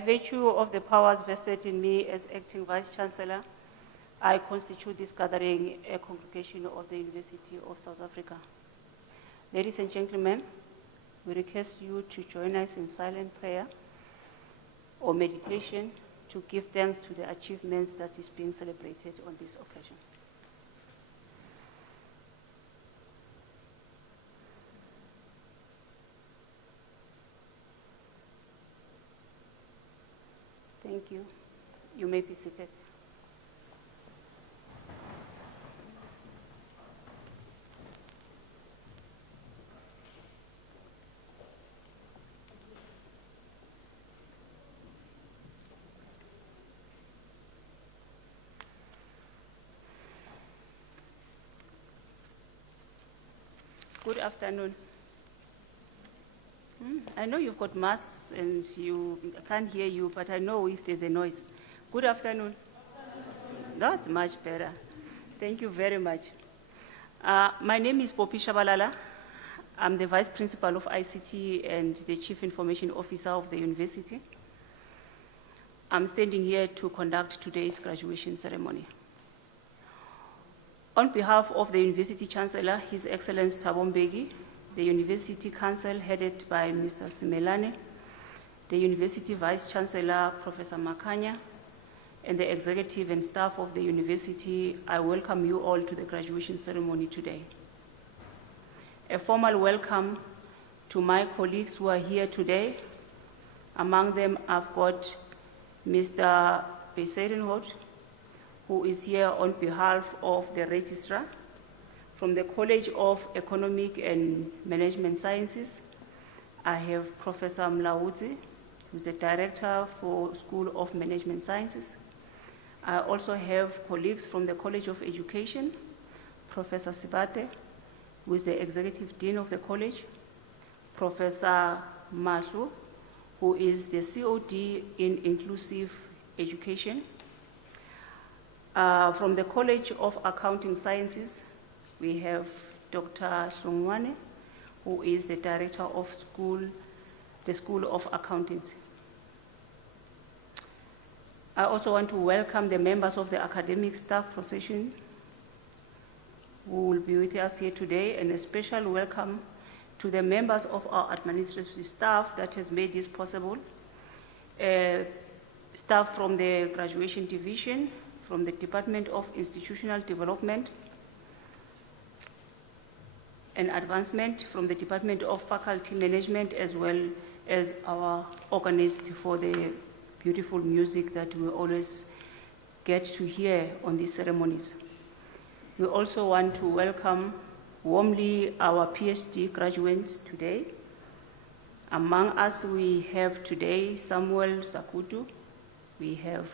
By virtue of the powers vested in me as acting Vice Chancellor, I constitute this gathering a congregation of the University of South Africa. Ladies and gentlemen, we request you to join us in silent prayer or meditation to give thanks to the achievements that is being celebrated on this occasion. Thank you. You may be seated. Good afternoon. I know you've got masks and I can't hear you, but I know if there's a noise. Good afternoon. That's much better. Thank you very much. My name is Poppy Shabalala. I'm the Vice Principal of ICT and the Chief Information Officer of the university. I'm standing here to conduct today's graduation ceremony. On behalf of the University Chancellor, His Excellency Thabo Mbeki, the University Council headed by Mr. Simelane, the University Vice Chancellor, Professor Makanya, and the executive and staff of the university, I welcome you all to the graduation ceremony today. A formal welcome to my colleagues who are here today. Among them, I've got Mr. Beserenhout, who is here on behalf of the registrar. From the College of Economic and Management Sciences, I have Professor Mlaudzi, who's the Director for School of Management Sciences. I also have colleagues from the College of Education, Professor Sibate, who is the Executive Dean of the College, Professor Mahlu, who is the COD in Inclusive Education. From the College of Accounting Sciences, we have Dr. Hlongwane, who is the Director of the School of Accountancy. I also want to welcome the members of the academic staff procession who will be with us here today, and a special welcome to the members of our administrative staff that has made this possible. Staff from the Graduation Division, from the Department of Institutional Development and Advancement, from the Department of Faculty Management, as well as our organists for the beautiful music that we always get to hear on these ceremonies. We also want to welcome warmly our PhD graduates today. Among us, we have today Samuel Sakutu, we have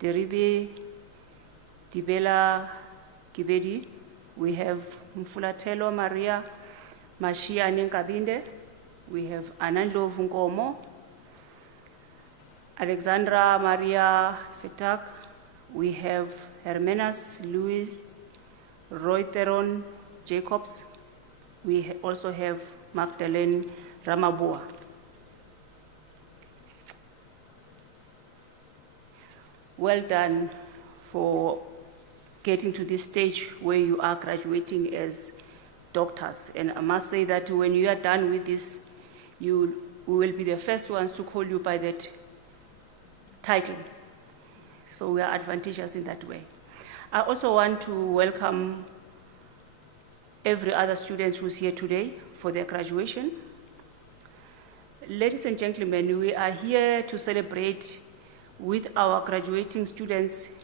Deribe Dibela Kibedi, we have Mfulatelo Maria Mashia Nkabinde, we have Anando Vunkomo, Alexandra Maria Fetak, we have Hermenas Louis Roytheron Jacobs, we also have Magdalene Ramabua. Well done for getting to this stage where you are graduating as doctors. And I must say that when you are done with this, we will be the first ones to call you by that title. So we are advantageous in that way. I also want to welcome every other student who's here today for their graduation. Ladies and gentlemen, we are here to celebrate with our graduating students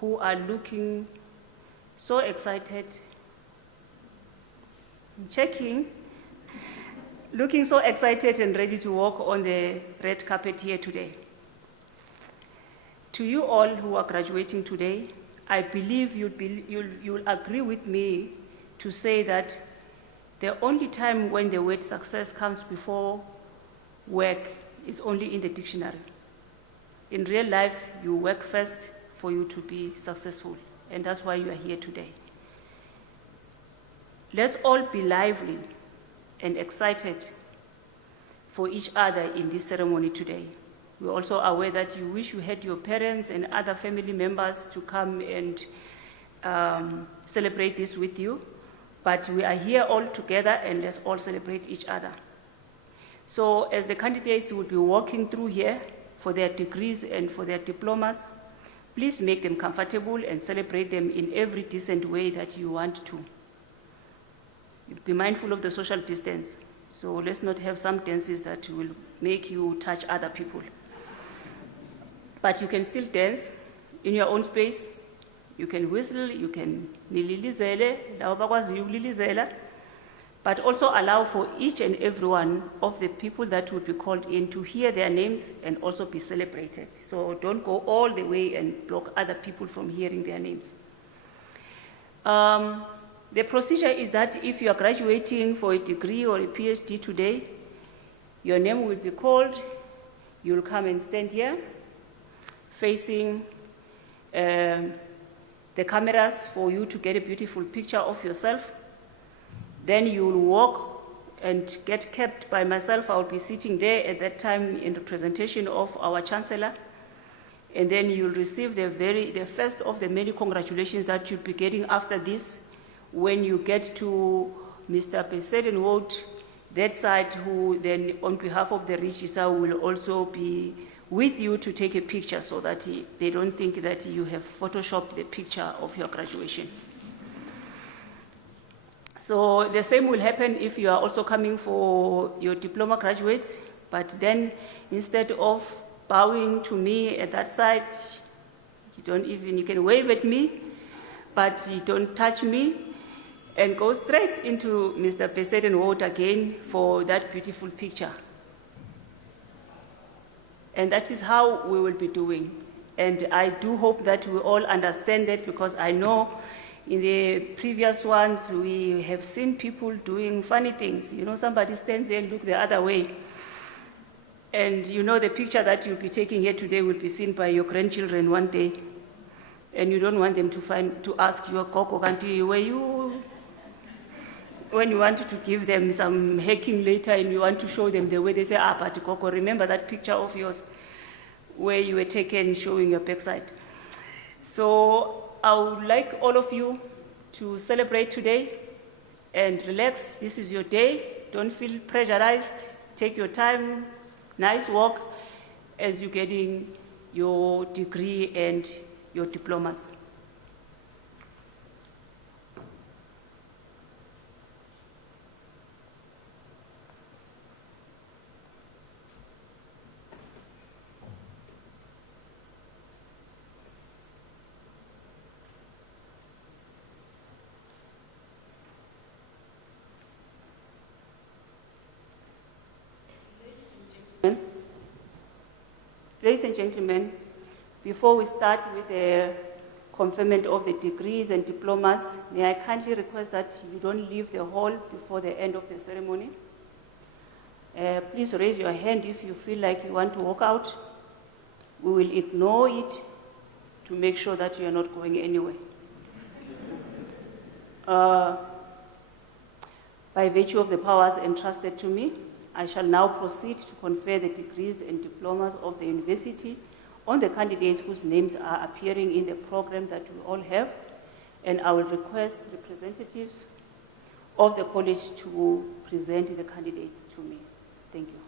who are looking so excited, looking so excited and ready to walk on the red carpet here today. To you all who are graduating today, I believe you'll agree with me to say that the only time when the word success comes before work is only in the dictionary. In real life, you work first for you to be successful, and that's why you are here today. Let's all be lively and excited for each other in this ceremony today. We're also aware that you wish you had your parents and other family members to come and celebrate this with you, but we are here all together and let's all celebrate each other. So as the candidates will be walking through here for their degrees and for their diplomas, please make them comfortable and celebrate them in every decent way that you want to. Be mindful of the social distance. So let's not have some dances that will make you touch other people. But you can still dance in your own space. You can whistle, you can nililizele, but also allow for each and every one of the people that will be called in to hear their names and also be celebrated. So don't go all the way and block other people from hearing their names. The procedure is that if you are graduating for a degree or a PhD today, your name will be called, you'll come and stand here, facing the cameras for you to get a beautiful picture of yourself. Then you'll walk and get kept by myself. I'll be sitting there at that time in representation of our Chancellor. And then you'll receive the first of the many congratulations that you'll be getting after this when you get to Mr. Pesedenwold, that side, who then on behalf of the registrar will also be with you to take a picture so that they don't think that you have photoshopped the picture of your graduation. So the same will happen if you are also coming for your diploma graduates, but then instead of bowing to me at that side, you can wave at me, but you don't touch me, and go straight into Mr. Pesedenwold again for that beautiful picture. And that is how we will be doing. And I do hope that we all understand that, because I know in the previous ones we have seen people doing funny things. You know, somebody stands there and look the other way. And you know the picture that you'll be taking here today will be seen by your grandchildren one day. And you don't want them to ask your Koko, Kanti, were you, when you want to give them some hacking later and you want to show them the way, they say, but Koko, remember that picture of yours where you were taken showing your backside. So I would like all of you to celebrate today and relax. This is your day. Don't feel pressurized. Take your time. Nice walk as you're getting your degree and your diplomas. Ladies and gentlemen, before we start with the conferment of the degrees and diplomas, may I kindly request that you don't leave the hall before the end of the ceremony. Please raise your hand if you feel like you want to walk out. We will ignore it to make sure that you are not going anywhere. By virtue of the powers entrusted to me, I shall now proceed to confer the degrees and diplomas of the university on the candidates whose names are appearing in the program that we all have, and I will request representatives of the college to present the candidates to me. Thank you.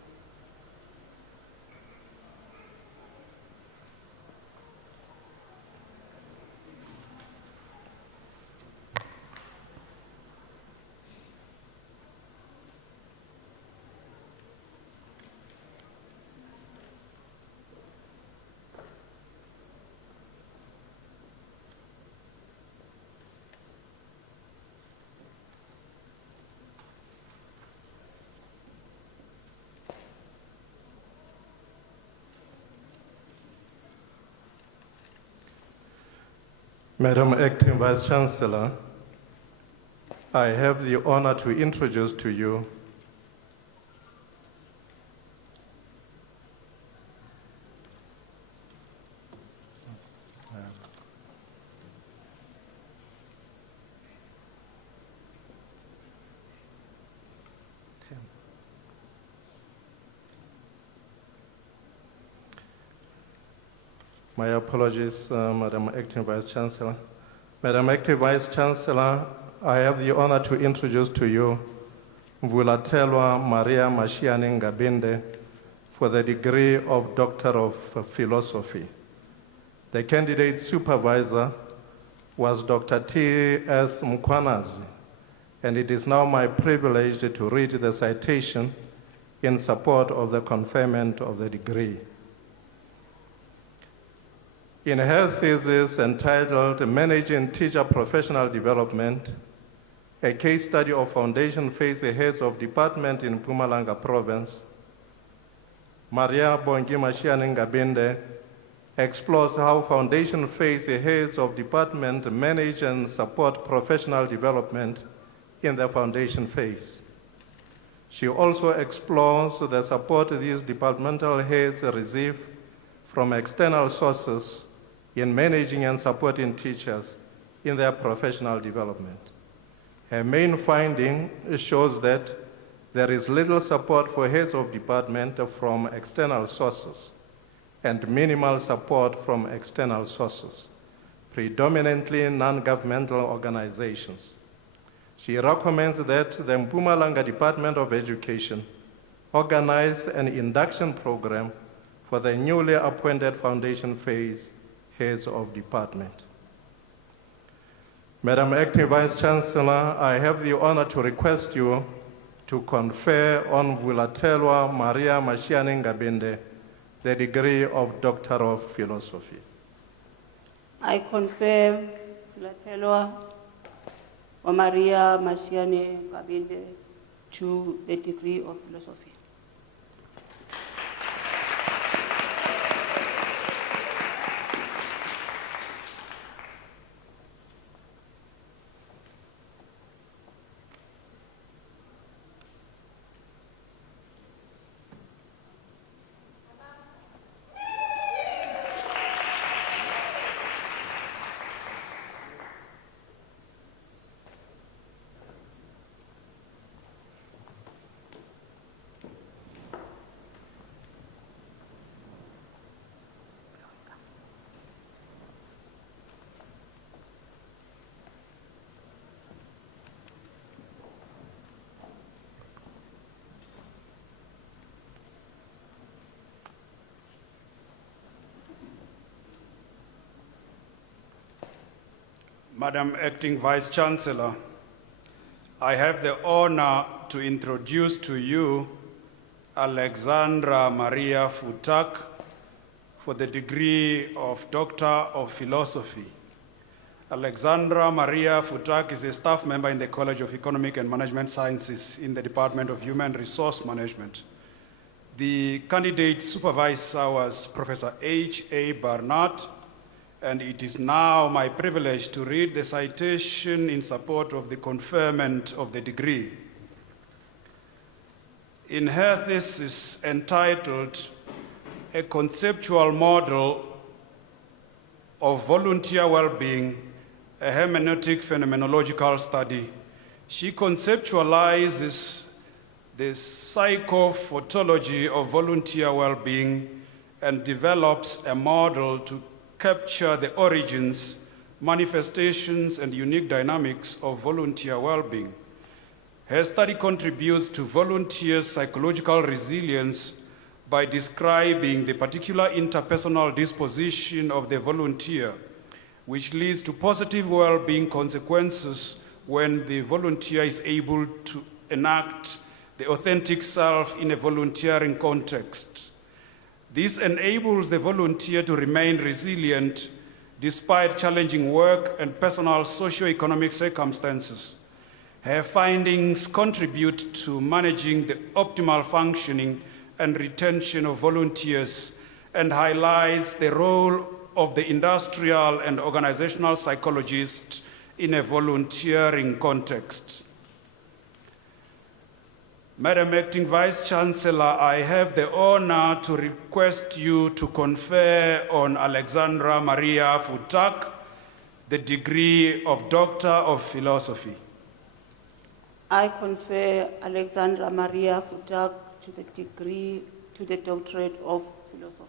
Madam Acting Vice-Chancellor, I have the honor to introduce to you My apologies, Madam Acting Vice Chancellor. Madam Acting Vice Chancellor, I have the honor to introduce to you Mvulatelwa Maria Mashiane Ngabinde for the degree of Doctor of Philosophy. The candidate supervisor was Dr. T.S. Mkwanazi, and it is now my privilege to read the citation in support of the conferment of the degree. In her thesis entitled Managing Teacher Professional Development, a case study of foundation phase heads of department in Mpumalanga province, Maria Bongi Mashiane Ngabinde explores how foundation phase heads of department manage and support professional development in the foundation phase. She also explores the support these departmental heads receive from external sources in managing and supporting teachers in their professional development. Her main finding shows that there is little support for heads of department from external sources and minimal support from external sources, predominantly non-governmental organizations. She recommends that the Mpumalanga Department of Education organize an induction program for the newly appointed foundation phase heads of department. Madam Acting Vice Chancellor, I have the honor to request you to confer on Mvulatelwa Maria Mashiane Ngabinde the degree of Doctor of Philosophy. I confer Mvulatelwa Maria Mashiane Ngabinde to the degree of philosophy. Madam Acting Vice Chancellor, I have the honor to introduce to you Alexandra Maria Futak for the degree of Doctor of Philosophy. Alexandra Maria Futak is a staff member in the College of Economic and Management Sciences in the Department of Human Resource Management. The candidate supervisor was Professor H.A. Barnard, and it is now my privilege to read the citation in support of the conferment of the degree. In her thesis entitled A Conceptual Model of Volunteer Well-Being, a Hermeneutic Phenomenological Study, she conceptualizes the psychophotology of volunteer well-being and develops a model to capture the origins, manifestations, and unique dynamics of volunteer well-being. Her study contributes to volunteers' psychological resilience by describing the particular interpersonal disposition of the volunteer, which leads to positive well-being consequences when the volunteer is able to enact the authentic self in a volunteering context. This enables the volunteer to remain resilient despite challenging work and personal socio-economic circumstances. Her findings contribute to managing the optimal functioning and retention of volunteers and highlights the role of the industrial and organizational psychologist in a volunteering context. Madam Acting Vice Chancellor, I have the honor to request you to confer on Alexandra Maria Futak the degree of Doctor of Philosophy. I confer Alexandra Maria Futak to the degree, to the doctorate of philosophy.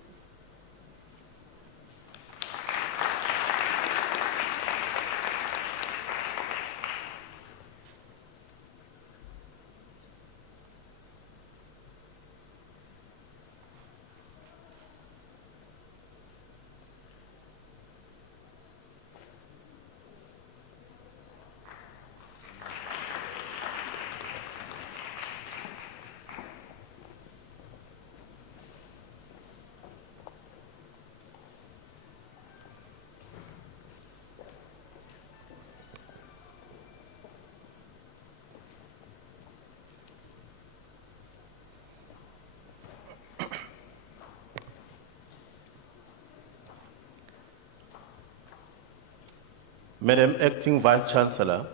Madam Acting Vice-Chancellor,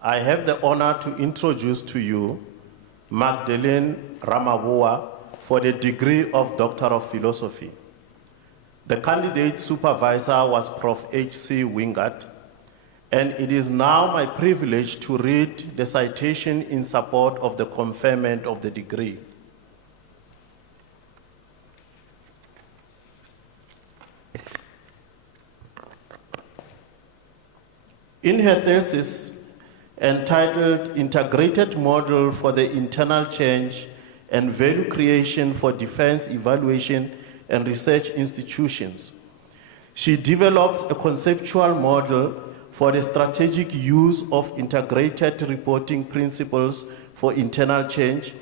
I have the honor to introduce to you Magdalene Ramabua for the degree of Doctor of Philosophy. The candidate supervisor was Prof. H.C. Wingard, and it is now my privilege to read the citation in support of the conferment of the degree. In her thesis entitled Integrated Model for the Internal Change and Value Creation for Defense Evaluation and Research Institutions, she develops a conceptual model for the strategic use of integrated reporting principles for internal change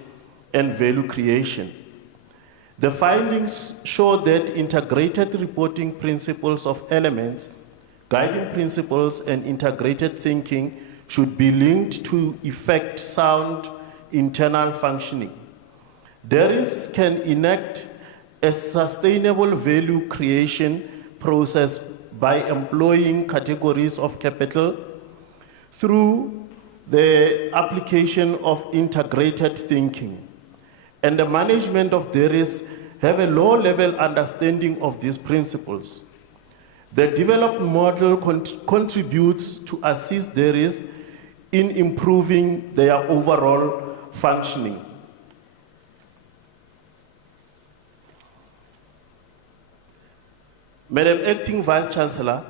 and value creation. The findings show that integrated reporting principles of elements, guiding principles, and integrated thinking should be linked to effect sound internal functioning. There can enact a sustainable value creation process by employing categories of capital through the application of integrated thinking. And the management of dairies have a low-level understanding of these principles. The developed model contributes to assist dairies in improving their overall functioning. Madam Acting Vice-Chancellor,